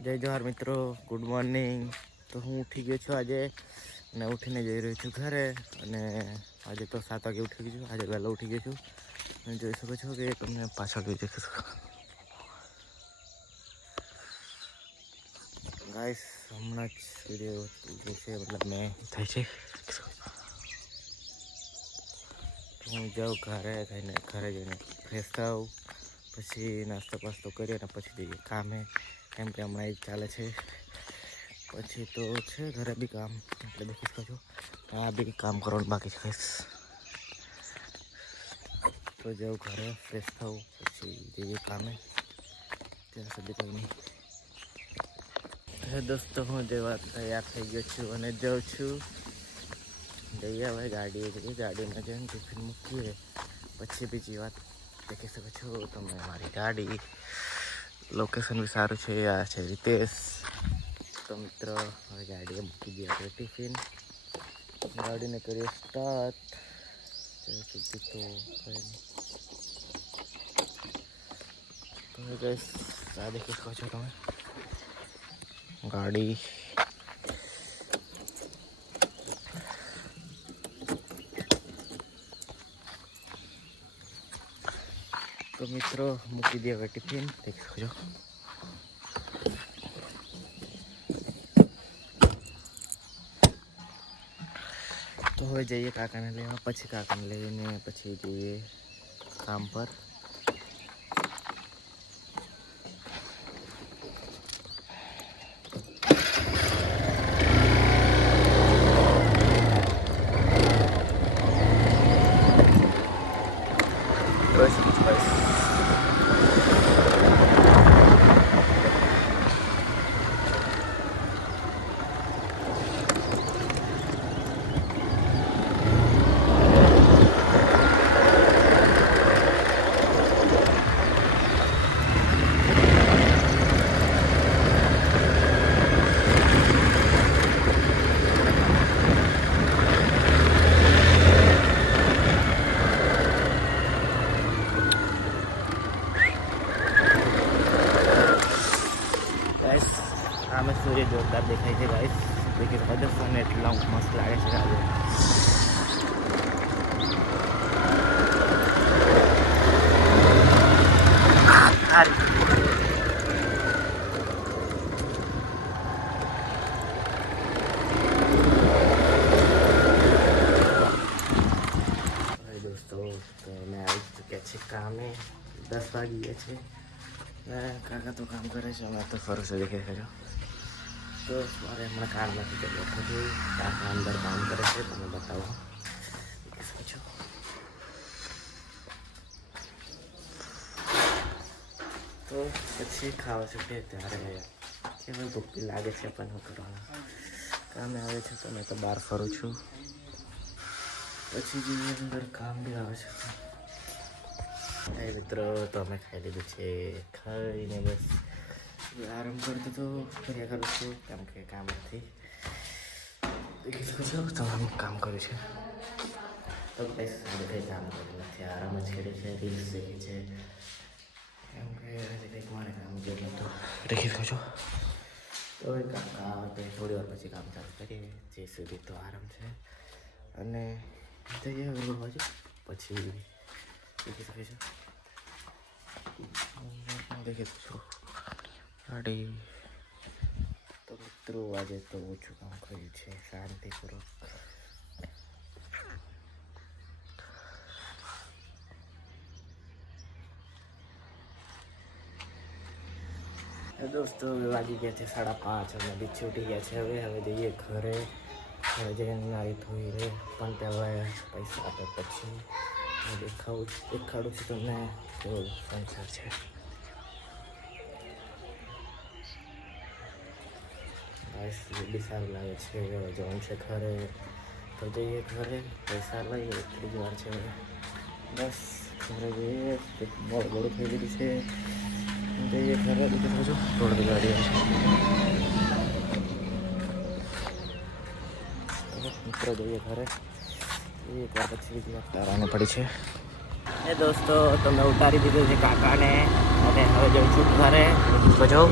જય જોહાર મિત્રો, good morning. તો હું ઉઠી ગયો છું આજે અને ઉઠીને જઈ રહ્યો છું ઘરે. અને આજે તો 7 વાગે ઉઠી ગયો છું. આજે વહેલો ઉઠી ગયો છું અને જોઈ શકો છો કે તમને પાછળ જોઈ શકો છો ગાઈસ. હમણાં જ વિડીયો જે છે મતલબ મેં થાય છે. હું જાઉં ઘરે જઈને ફ્રેશ થાઉં, પછી નાસ્તો પાસ્તો કરી અને પછી જઈએ કામે, કેમ કે હમણાં એ જ ચાલે છે. પછી તો છે ઘરે બી કામ, એટલે દેખી શકો છો આ બી કામ કરવાનું બાકી છે. તો જાઉં ઘરે, ફ્રેશ થાઉં, પછી જઈએ કામે. ત્યાં સુધી કંઈ નહીં. દોસ્તો, હું તૈયાર થઈ ગયો છું અને જાઉં છું. જઈએ હવે ગાડીમાં જઈને ટિફિન મૂકીએ, પછી બીજી વાત દેખી શકો છો તમે. મારી ગાડી લોકેશન બી સારું છે. આ છે રીતેશ. તો મિત્રો, હવે ગાડીએ મૂકી દઈએ આપણે ટિફિન. ગાડીને કરીએ સ્ટાર્ટ. તો ગઈસ, આ દેખી શકો છો તમે ગાડી. તો મિત્રો, મૂકી દઈએ હવે ટિફિન, દેખી શકો છો. તો હવે જઈએ કાકાને લેવા, પછી કાકાને લઈને પછી જઈએ કામ પર. બસ આમે સૂર્ય જોરદાર દેખાય છે ગાઈસ. દેખી શકો છો સન એટલા મસ્ત લાગે છે આજે. દોસ્તો, તો અમે આવી ચૂક્યા છીએ કામે. 10 વાગી ગયા છે. કાકા તો કામ કરે છે, અમે તો ફરું છું, દેખી શકો છો. તો મારે હમણાં કામ નથી કરી બેઠો છું. કાકા અંદર કામ કરે છે, તમે બતાવો, દેખી શકો છો. તો પછી ખાવા છૂટે ત્યારે કેવું ભૂખ લાગે છે, પણ હું કરવાનું કામે આવે છે, તો મેં તો બહાર ફરું છું. પછી જે અંદર કામ બી આવે છે. મિત્રો, તો અમે ખાઈ લીધું છે. ખાઈને બસ આરામ કરતો તો કર્યા કરું છું, કેમ કે કામ નથી. દેખી શકો છો તમે કામ કર્યું છે. તો કંઈ કામ કર્યું નથી, આરામ જ કર્યું છે, રીલ્સ દેખી છે. કેમ કે કંઈક મારે કામ જેટલું તો દેખી શકો છો. તો કાકા થોડી વાર પછી કામ ચાલુ કરીએ, જે સુધી તો આરામ છે. અને જઈએ રોડ બાજુ, પછી દેખી શકે છે. દેખી શકો છો ગાડી. તો મિત્રો, આજે તો ઓછું કામ કર્યું છે, શાંતિપૂર્વક. દોસ્તો, વાગી ગયા છે 5:30. અમે બી છૂટી ગયા છે. હવે જઈએ ઘરે જઈને નાહી ધોઈ રે. પણ ત્યાં પૈસા આપે પછી દેખાડું છું તમને કેવો સંસાર છે. બી સારું લાગે છે. જવાનું છે ઘરે, તો જઈએ ઘરે. પૈસા લઈએ, એટલી જ વાર છે. બસ ઘરે જઈએ. મોડું થઈ ગયું છે. જઈએ ઘરે. બીજું બધું થોડી ગાડી આવે છે. મિત્રો, જઈએ ઘરે. એક વાર પછી બીજી વાર તારાને પડી છે. દોસ્તો, તો મેં ઉતારી દીધું છે કાકાને, અને હવે જઉં છું ઘરે. જાઉં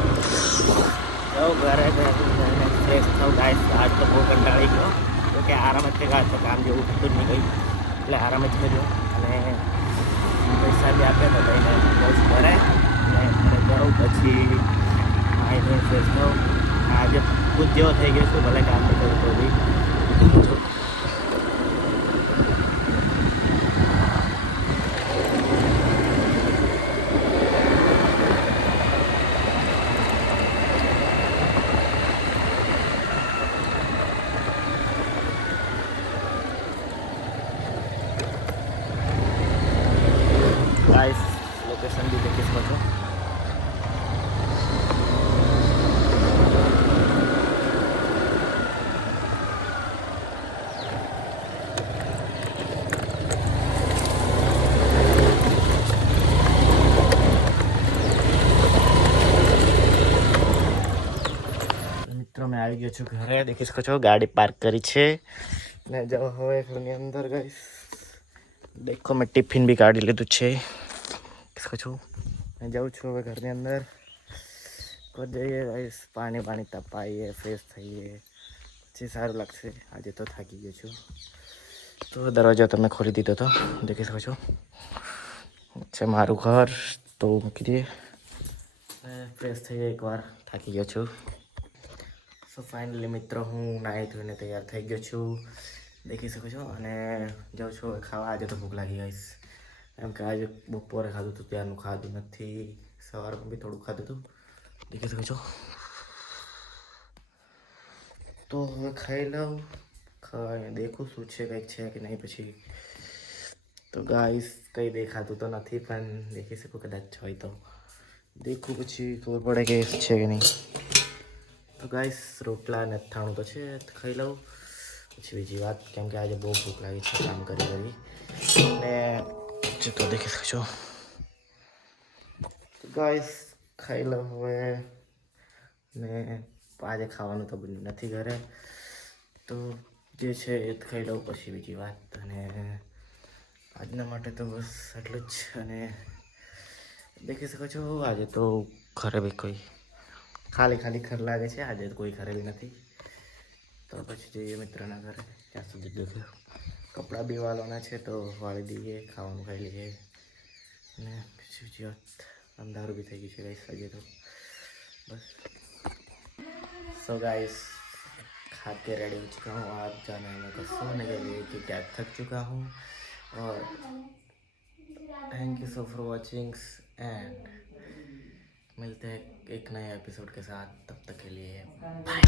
તો ઘરે ફ્રેશ થવું ગાઈસ. આજ તો બહુ કંટાળી ગયો, તો કે આરામ જ કર્યો. આજ તો કામ જેવું થતું જ નહીં ગઈ, એટલે આરામ જ કર્યો. અને પૈસા બી આપ્યા તો લઈને બસ ઘરે અને જાઉં પછી આવીને ફ્રેશ થઉં. આજે ખુદ જેવો થઈ ગયો છું, ભલે કામ નહીં કરું તો બી. गाइस लोकेशन भी देखिए इसको तो મિત્રો મેં આવી ગયો છું ઘરે. દેખી શકો છો ગાડી પાર્ક કરી છે ને જાઓ હવે ઘરની અંદર. ગાઈસ દેખો મેં ટિફિન બી કાઢી લીધું છે. શકો છો मैं जाऊँ છું હવે ઘરની અંદર. કોઈ જઈએ ગાઈસ, પાણી તપાઈએ, ફ્રેશ થઈએ, પછી સારું લાગશે. આજે તો થાકી ગયો છું, તો દરવાજો તમે ખોલી દીધો તો દેખી શકો છો. છે મારું ઘર, તો મૂકી દઈએ. ફ્રેશ થઈએ, એકવાર થાકી ગયો છું. સો ફાઇનલી મિત્રો હું નાહી ધોઈને તૈયાર થઈ ગયો છું, દેખી શકો છો. અને જાઉં છું હવે ખાવા. આજે તો ભૂખ લાગી ગઈશ, એમ કે આજે બપોરે ખાધું હતું, ત્યારનું ખાધું નથી. સવારમાં બી થોડું ખાધું હતું, દેખી શકો છો. તો હવે ખાઈ લઉં. દેખું શું છે, કંઈક છે કે નહીં. પછી તો ગાઈસ કંઈ દેખાતું તો નથી, પણ દેખી શકો કદાચ હોય તો દેખું, પછી ખબર પડે કે છે કે નહીં. તો ગાઈસ રોટલા ને અથાણું તો છે, ખાઈ લઉં. પછી બીજી વાત, કેમ કે આજે બહુ ભૂખ લાગી છે કામ કરી ને તો દેખી શકો છો. તો ગાઈસ ખાઈ લઉં હવે. ને આજે ખાવાનું તો બન્યું નથી ઘરે, તો જે છે એ ખાઈ લઉં. પછી બીજી વાત, અને આજના માટે તો બસ એટલું જ. અને દેખી શકો છો આજે તો ઘરે બી કોઈ ખાલી ઘર લાગે છે. આજે કોઈ ઘરે બી નથી, તો પછી જઈએ મિત્રના ઘરે. ત્યાં સુધી દેખે કપડાં બી વાળવાના છે, તો વાળી દઈએ, ખાવાનું ખાઈ લઈએ. અને પછી બીજી વાત, અંધારું બી થઈ ગયું છે ગાઈસ આજે તો बस. सो गाइस खा के रेडी हो चुका हूँ. आज जाना है मेरे को सोने के लिए, क्योंकि आज थक चुका हूँ. और thank you so for watching, and मिलते हैं एक नए एपिसोड के साथ. तब तक के लिए बाय.